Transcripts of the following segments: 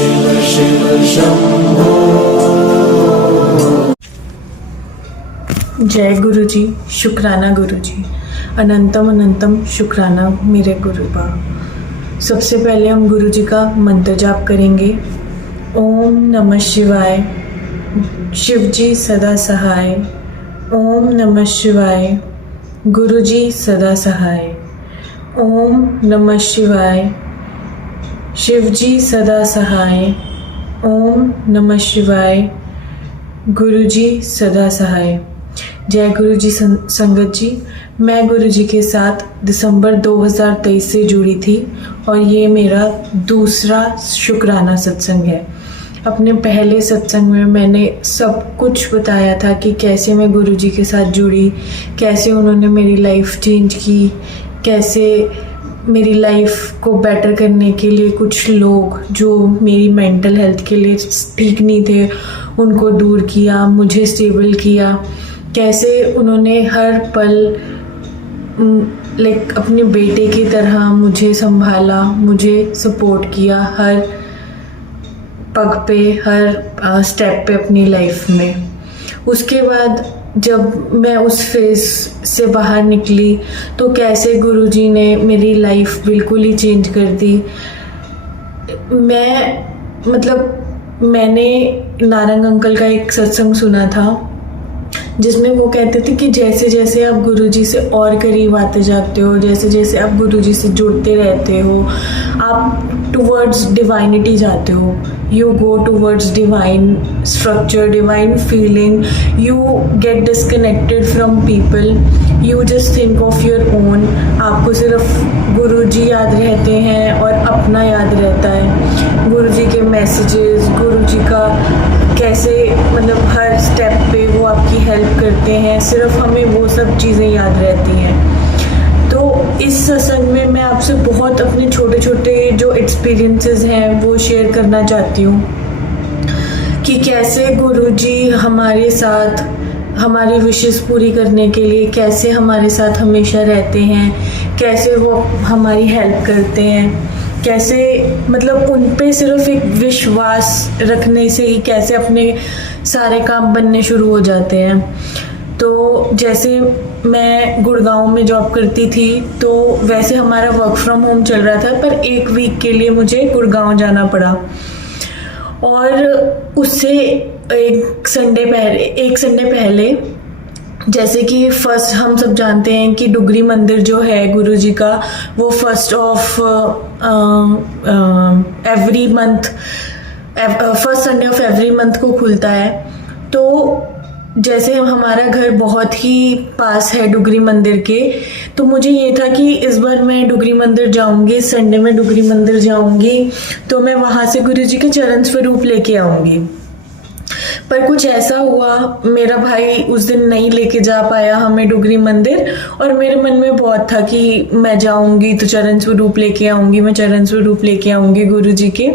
शिव शिव शंभो। जय गुरु जी, शुक्राना गुरु जी, अनंतम अनंतम शुक्राना मेरे गुरु बा। सबसे पहले हम गुरु जी का मंत्र जाप करेंगे। ओम नमः शिवाय, शिव जी सदा सहाय। ओम नमः शिवाय, गुरु जी सदा सहाय। ओम नमः शिवाय, शिव जी सदा सहाय। ओम नमः शिवाय, गुरु जी सदा सहाय। जय गुरु जी संगत जी, मैं गुरु जी के साथ दिसंबर 2023 से जुड़ी थी और ये मेरा दूसरा शुक्राना सत्संग है। अपने पहले सत्संग में मैंने सब कुछ बताया था कि कैसे मैं गुरु जी के साथ जुड़ी, कैसे उन्होंने मेरी लाइफ चेंज की, कैसे मेरी लाइफ को बेटर करने के लिए कुछ लोग जो मेरी मेंटल हेल्थ के लिए ठीक नहीं थे उनको दूर किया, मुझे स्टेबल किया, कैसे उन्होंने हर पल लाइक अपने बेटे की तरह मुझे संभाला, मुझे सपोर्ट किया हर पग पे, हर स्टेप पे अपनी लाइफ में। उसके बाद जब मैं उस फेज से बाहर निकली तो कैसे गुरुजी ने मेरी लाइफ बिल्कुल ही चेंज कर दी। मैंने नारंग अंकल का एक सत्संग सुना था जिसमें वो कहते थे कि जैसे जैसे आप गुरुजी से और करीब आते जाते हो, जैसे जैसे आप गुरुजी से जुड़ते रहते हो, आप टुवर्ड्स डिवाइनिटी जाते हो। You go towards divine structure, divine feeling, you get disconnected from people, you just think of your own. आपको सिर्फ गुरुजी याद रहते हैं और अपना याद रहता है। गुरुजी के मैसेजेस, गुरुजी का कैसे हर स्टेप पे वो आपकी हेल्प करते हैं, सिर्फ हमें वो सब चीज़ें याद रहती हैं। तो इस सत्संग में मैं आपसे बहुत अपने छोटे छोटे जो एक्सपीरियंसेस हैं वो शेयर करना चाहती हूँ कि कैसे गुरुजी हमारे साथ हमारी विशेस पूरी करने के लिए कैसे हमारे साथ हमेशा रहते हैं, कैसे वो हमारी हेल्प करते हैं, कैसे उन पे सिर्फ एक विश्वास रखने से ही कैसे अपने सारे काम बनने शुरू हो जाते हैं। तो जैसे मैं गुड़गांव में जॉब करती थी तो वैसे हमारा वर्क फ्रॉम होम चल रहा था, पर एक वीक के लिए मुझे गुड़गांव जाना पड़ा और उससे एक संडे पहले जैसे कि फर्स्ट हम सब जानते हैं कि डुगरी मंदिर जो है गुरुजी का वो first Sunday off every month को खुलता है। तो जैसे हमारा घर बहुत ही पास है डुगरी मंदिर के, तो मुझे ये था कि इस बार मैं डुगरी मंदिर जाऊंगी, संडे में डुगरी मंदिर जाऊंगी तो मैं वहाँ से गुरुजी के चरण स्वरूप लेके आऊंगी। पर कुछ ऐसा हुआ, मेरा भाई उस दिन नहीं लेके जा पाया हमें डुगरी मंदिर और मेरे मन में बहुत था कि मैं जाऊंगी तो चरण स्वरूप लेके आऊंगी, मैं चरण स्वरूप लेके आऊंगी गुरुजी के।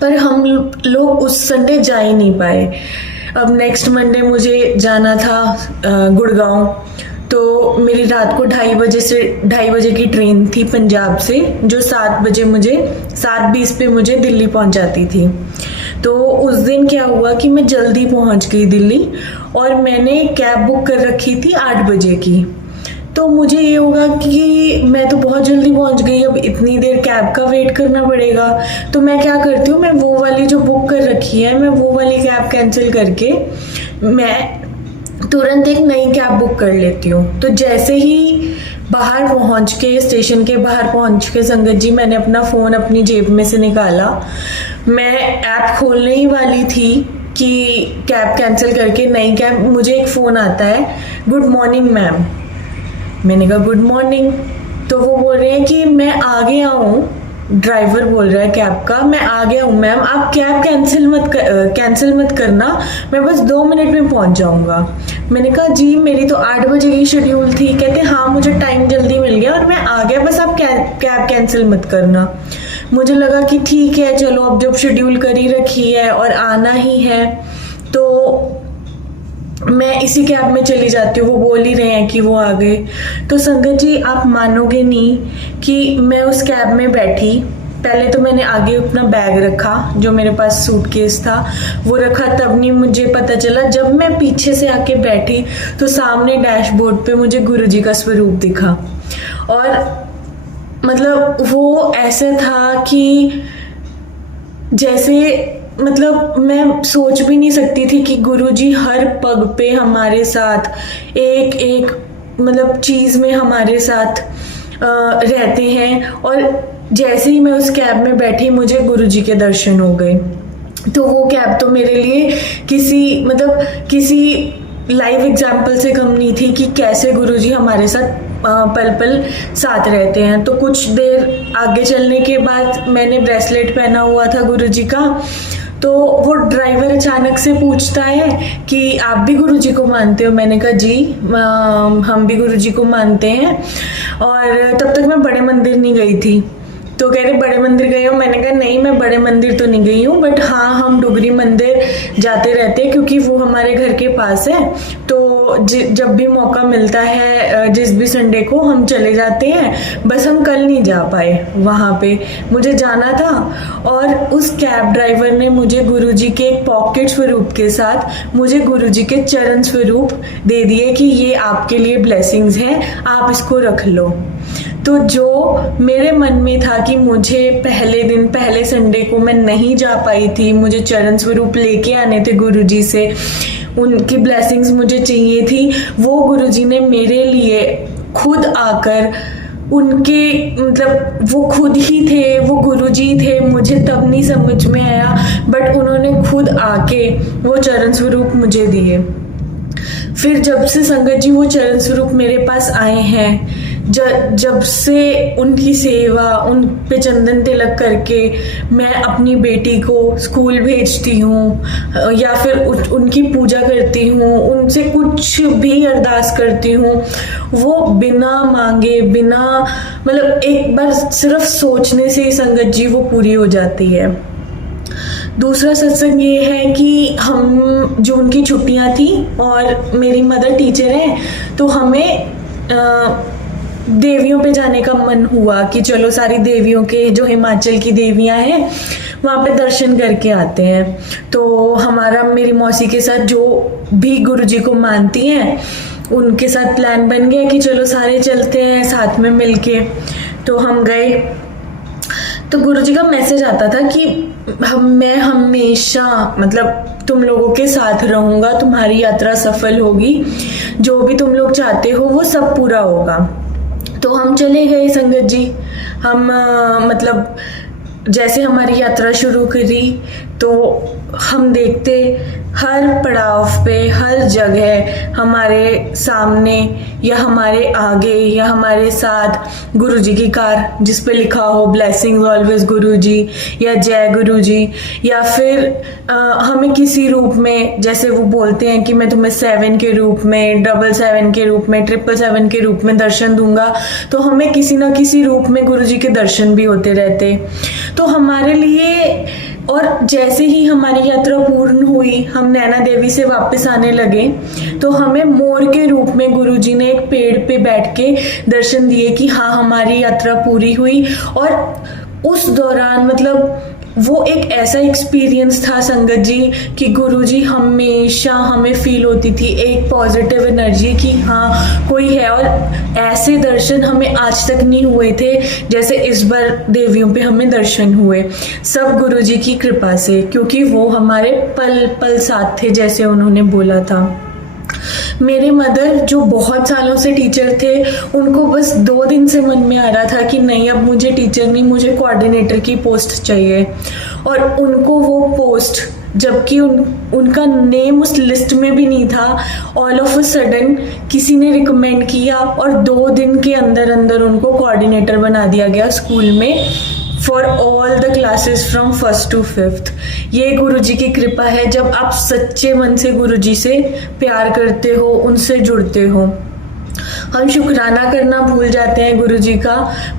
पर हम लोग उस संडे जा ही नहीं पाए। अब नेक्स्ट मंडे मुझे जाना था गुड़गांव, तो मेरी रात को 2:30 बजे की ट्रेन थी पंजाब से जो 7:20 पे मुझे दिल्ली पहुंच जाती थी। तो उस दिन क्या हुआ कि मैं जल्दी पहुंच गई दिल्ली और मैंने कैब बुक कर रखी थी 8 बजे की। तो मुझे ये होगा कि मैं तो बहुत जल्दी पहुंच गई, अब इतनी देर कैब का वेट करना पड़ेगा। तो मैं क्या करती हूँ, मैं वो वाली जो बुक कर रखी है मैं वो वाली कैब कैंसिल करके मैं तुरंत एक नई कैब बुक कर लेती हूँ। तो जैसे ही बाहर पहुँच के, स्टेशन के बाहर पहुँच के संगत जी, मैंने अपना फ़ोन अपनी जेब में से निकाला, मैं ऐप खोलने ही वाली थी कि कैब कैंसिल करके नई कैब, मुझे एक फ़ोन आता है, गुड मॉर्निंग मैम। मैंने कहा गुड मॉर्निंग। तो वो बोल रहे हैं कि मैं आ गया हूँ, ड्राइवर बोल रहा है कैब का, मैं आ गया हूँ मैम, आप कैब कैंसिल मत करना, मैं बस 2 मिनट में पहुँच जाऊँगा। मैंने कहा जी मेरी तो 8 बजे की शेड्यूल थी। कहते हाँ मुझे टाइम जल्दी मिल गया और मैं आ गया, बस आप कैब कैंसिल मत करना। मुझे लगा कि ठीक है चलो, अब जब शेड्यूल कर ही रखी है और आना ही है तो मैं इसी कैब में चली जाती हूँ, वो बोल ही रहे हैं कि वो आ गए। तो संगत जी आप मानोगे नहीं कि मैं उस कैब में बैठी पहले तो मैंने आगे अपना बैग रखा, जो मेरे पास सूटकेस था वो रखा, तब नहीं मुझे पता चला। जब मैं पीछे से आके बैठी तो सामने डैशबोर्ड पे मुझे गुरुजी का स्वरूप दिखा, और मतलब वो ऐसा था कि जैसे मतलब मैं सोच भी नहीं सकती थी कि गुरुजी हर पग पे हमारे साथ, एक एक मतलब चीज़ में हमारे साथ रहते हैं। और जैसे ही मैं उस कैब में बैठी मुझे गुरुजी के दर्शन हो गए। तो वो कैब तो मेरे लिए किसी लाइव एग्जाम्पल से कम नहीं थी कि कैसे गुरुजी हमारे साथ पल पल साथ रहते हैं। तो कुछ देर आगे चलने के बाद मैंने ब्रेसलेट पहना हुआ था गुरुजी का, तो वो ड्राइवर अचानक से पूछता है कि आप भी गुरुजी को मानते हो? मैंने कहा जी हम भी गुरुजी को मानते हैं। और तब तक मैं बड़े मंदिर नहीं गई थी। तो कह रहे बड़े मंदिर गई हो? मैंने कहा नहीं, मैं बड़े मंदिर तो नहीं गई हूँ, बट हाँ हम डुगरी मंदिर जाते रहते हैं क्योंकि वो हमारे घर के पास है। तो जब भी मौका मिलता है, जिस भी संडे को हम चले जाते हैं। बस हम कल नहीं जा पाए वहाँ पे, मुझे जाना था। और उस कैब ड्राइवर ने मुझे गुरुजी के एक पॉकेट स्वरूप के साथ मुझे गुरुजी के चरण स्वरूप दे दिए कि ये आपके लिए ब्लेसिंग्स हैं, आप इसको रख लो। तो जो मेरे मन में था कि मुझे पहले संडे को मैं नहीं जा पाई थी, मुझे चरण स्वरूप लेके आने थे गुरुजी से, उनकी ब्लेसिंग्स मुझे चाहिए थी, वो गुरुजी ने मेरे लिए खुद आकर, उनके मतलब वो खुद ही थे, वो गुरुजी थे। मुझे तब नहीं समझ में आया, बट उन्होंने खुद आके वो चरण स्वरूप मुझे दिए। फिर जब से संगत जी वो चरण स्वरूप मेरे पास आए हैं, जब से उनकी सेवा, उन पे चंदन तिलक करके मैं अपनी बेटी को स्कूल भेजती हूँ या फिर उनकी पूजा करती हूँ, उनसे कुछ भी अरदास करती हूँ, वो बिना मांगे, बिना मतलब एक बार सिर्फ सोचने से ही संगत जी वो पूरी हो जाती है। दूसरा सत्संग ये है कि हम जून की छुट्टियां थी और मेरी मदर टीचर है, तो हमें देवियों पे जाने का मन हुआ कि चलो सारी देवियों के, जो हिमाचल की देवियां हैं, वहाँ पे दर्शन करके आते हैं। तो हमारा मेरी मौसी के साथ जो भी गुरुजी को मानती हैं उनके साथ प्लान बन गया कि चलो सारे चलते हैं साथ में मिलके। तो हम गए। तो गुरुजी का मैसेज आता था कि मैं हमेशा मतलब तुम लोगों के साथ रहूँगा, तुम्हारी यात्रा सफल होगी, जो भी तुम लोग चाहते हो वो सब पूरा होगा। तो हम चले गए संगत जी। हम मतलब जैसे हमारी यात्रा शुरू करी तो हम देखते हर पड़ाव पे, हर जगह हमारे सामने या हमारे आगे या हमारे साथ गुरुजी की कार जिस पे लिखा हो ब्लेसिंग्स ऑलवेज गुरुजी या जय गुरुजी, या फिर हमें किसी रूप में, जैसे वो बोलते हैं कि मैं तुम्हें 7 के रूप में, 777 के रूप में, 777 के रूप में दर्शन दूंगा, तो हमें किसी ना किसी रूप में गुरुजी के दर्शन भी होते रहते। तो हमारे लिए, और जैसे ही हमारी यात्रा पूर्ण हुई, हम नैना देवी से वापस आने लगे, तो हमें मोर के रूप में गुरुजी ने एक पेड़ पे बैठ के दर्शन दिए कि हाँ हमारी यात्रा पूरी हुई। और उस दौरान मतलब वो एक ऐसा एक्सपीरियंस था संगत जी कि गुरुजी हमेशा हमें फील होती थी एक पॉजिटिव एनर्जी कि हाँ कोई है। और ऐसे दर्शन हमें आज तक नहीं हुए थे जैसे इस बार देवियों पे हमें दर्शन हुए, सब गुरुजी की कृपा से, क्योंकि वो हमारे पल पल साथ थे जैसे उन्होंने बोला था। मेरे मदर जो बहुत सालों से टीचर थे, उनको बस 2 दिन से मन में आ रहा था कि नहीं अब मुझे टीचर नहीं, मुझे कोऑर्डिनेटर की पोस्ट चाहिए। और उनको वो पोस्ट, जबकि उनका नेम उस लिस्ट में भी नहीं था, ऑल ऑफ अ सडन किसी ने रिकमेंड किया और 2 दिन के अंदर अंदर उनको कोऑर्डिनेटर बना दिया गया स्कूल में for all the classes from 1st to 5th। ये गुरुजी की कृपा है जब आप सच्चे मन से गुरुजी से प्यार करते हो, उनसे जुड़ते हो। हम शुक्राना करना भूल जाते हैं गुरुजी का,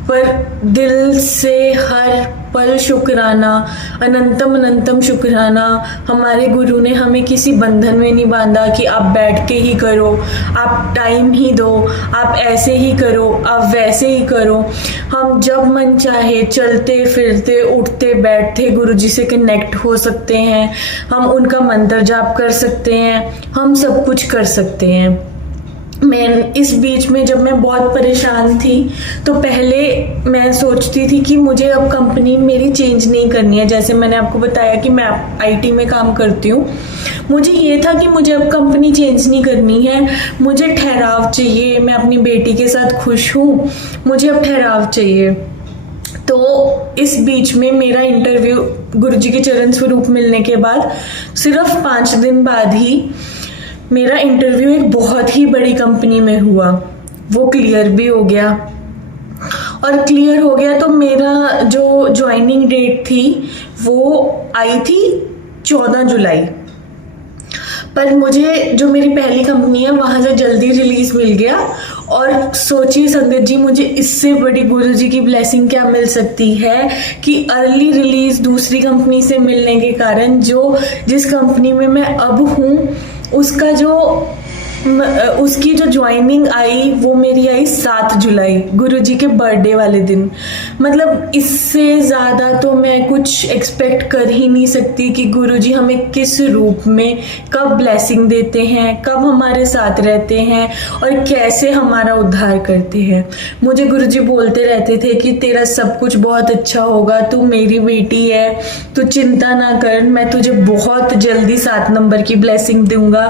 पर दिल से हर पल शुक्राना, अनंतम अनंतम शुक्राना। हमारे गुरु ने हमें किसी बंधन में नहीं बांधा कि आप बैठ के ही करो, आप टाइम ही दो, आप ऐसे ही करो, आप वैसे ही करो। हम जब मन चाहे चलते फिरते उठते बैठते गुरु जी से कनेक्ट हो सकते हैं, हम उनका मंत्र जाप कर सकते हैं, हम सब कुछ कर सकते हैं। मैं इस बीच में जब मैं बहुत परेशान थी तो पहले मैं सोचती थी कि मुझे अब कंपनी मेरी चेंज नहीं करनी है। जैसे मैंने आपको बताया कि मैं आईटी में काम करती हूँ, मुझे ये था कि मुझे अब कंपनी चेंज नहीं करनी है, मुझे ठहराव चाहिए। मैं अपनी बेटी के साथ खुश हूँ, मुझे अब ठहराव चाहिए। तो इस बीच में मेरा इंटरव्यू गुरुजी के चरण स्वरूप मिलने के बाद सिर्फ 5 दिन बाद ही मेरा इंटरव्यू एक बहुत ही बड़ी कंपनी में हुआ। वो क्लियर भी हो गया, और क्लियर हो गया तो मेरा जो ज्वाइनिंग डेट थी वो आई थी 14 जुलाई। पर मुझे जो मेरी पहली कंपनी है वहाँ से जल्दी रिलीज मिल गया। और सोचिए संगत जी, मुझे इससे बड़ी गुरुजी की ब्लेसिंग क्या मिल सकती है कि अर्ली रिलीज दूसरी कंपनी से मिलने के कारण जिस कंपनी में मैं अब हूँ उसकी जो ज्वाइनिंग आई वो मेरी आई 7 जुलाई, गुरुजी के बर्थडे वाले दिन। मतलब इससे ज़्यादा तो मैं कुछ एक्सपेक्ट कर ही नहीं सकती कि गुरुजी हमें किस रूप में कब ब्लेसिंग देते हैं, कब हमारे साथ रहते हैं और कैसे हमारा उद्धार करते हैं। मुझे गुरुजी बोलते रहते थे कि तेरा सब कुछ बहुत अच्छा होगा, तू मेरी बेटी है, तू चिंता ना कर, मैं तुझे बहुत जल्दी 7 नंबर की ब्लेसिंग दूंगा।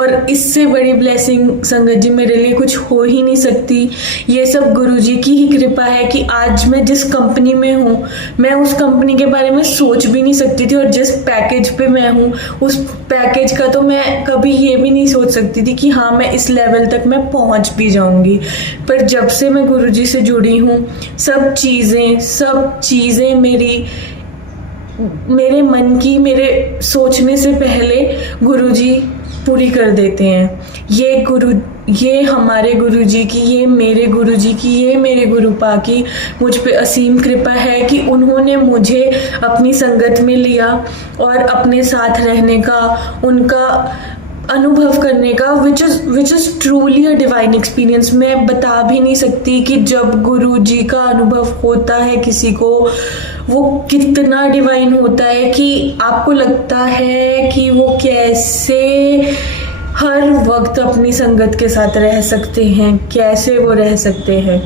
और इससे बड़ी ब्लेसिंग संगत जी मेरे लिए कुछ हो ही नहीं सकती। ये सब गुरुजी की ही कृपा है कि आज मैं जिस कंपनी में हूँ, मैं उस कंपनी के बारे में सोच भी नहीं सकती थी। और जिस पैकेज पे मैं हूँ उस पैकेज का तो मैं कभी ये भी नहीं सोच सकती थी कि हाँ मैं इस लेवल तक मैं पहुँच भी जाऊँगी। पर जब से मैं गुरुजी से जुड़ी हूँ सब चीज़ें मेरे मन की, मेरे सोचने से पहले गुरुजी पूरी कर देते हैं। ये हमारे गुरुजी की, ये मेरे गुरुजी की, ये मेरे गुरुपा की मुझ पे असीम कृपा है कि उन्होंने मुझे अपनी संगत में लिया और अपने साथ रहने का, उनका अनुभव करने का, which is truly a divine experience. मैं बता भी नहीं सकती कि जब गुरुजी का अनुभव होता है किसी को, वो कितना डिवाइन होता है कि आपको लगता है कि वो कैसे हर वक्त अपनी संगत के साथ रह सकते हैं, कैसे वो रह सकते हैं।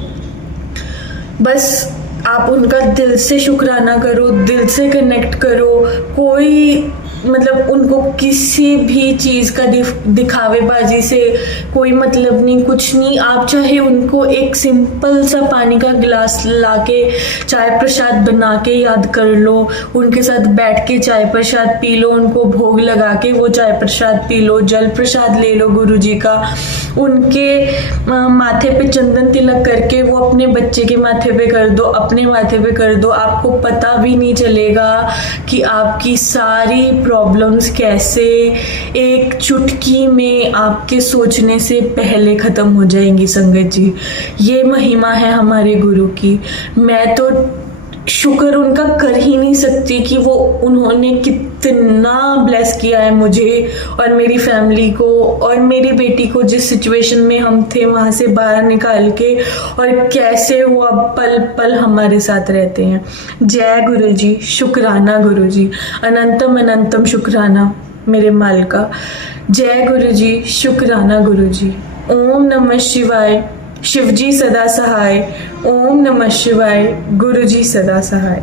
बस आप उनका दिल से शुक्राना करो, दिल से कनेक्ट करो। कोई मतलब उनको किसी भी चीज़ का दिखावेबाजी से कोई मतलब नहीं, कुछ नहीं। आप चाहे उनको एक सिंपल सा पानी का गिलास लाके चाय प्रसाद बना के याद कर लो, उनके साथ बैठ के चाय प्रसाद पी लो, उनको भोग लगा के वो चाय प्रसाद पी लो, जल प्रसाद ले लो गुरुजी का, उनके माथे पे चंदन तिलक करके वो अपने बच्चे के माथे पे कर दो, अपने माथे पे कर दो। आपको पता भी नहीं चलेगा कि आपकी सारी प्रॉब्लम्स कैसे एक चुटकी में आपके सोचने से पहले खत्म हो जाएंगी। संगत जी, ये महिमा है हमारे गुरु की। मैं तो शुक्र उनका कर ही नहीं सकती कि वो उन्होंने कितना ब्लेस किया है मुझे और मेरी फैमिली को और मेरी बेटी को, जिस सिचुएशन में हम थे वहाँ से बाहर निकाल के, और कैसे वो अब पल पल हमारे साथ रहते हैं। जय गुरुजी, शुक्राना गुरुजी, अनंतम अनंतम शुक्राना मेरे माल का। जय गुरुजी, शुक्राना गुरुजी। ओम नमः शिवाय। शिवजी सदा सहाय। ओम नमः शिवाय। गुरुजी सदा सहाय।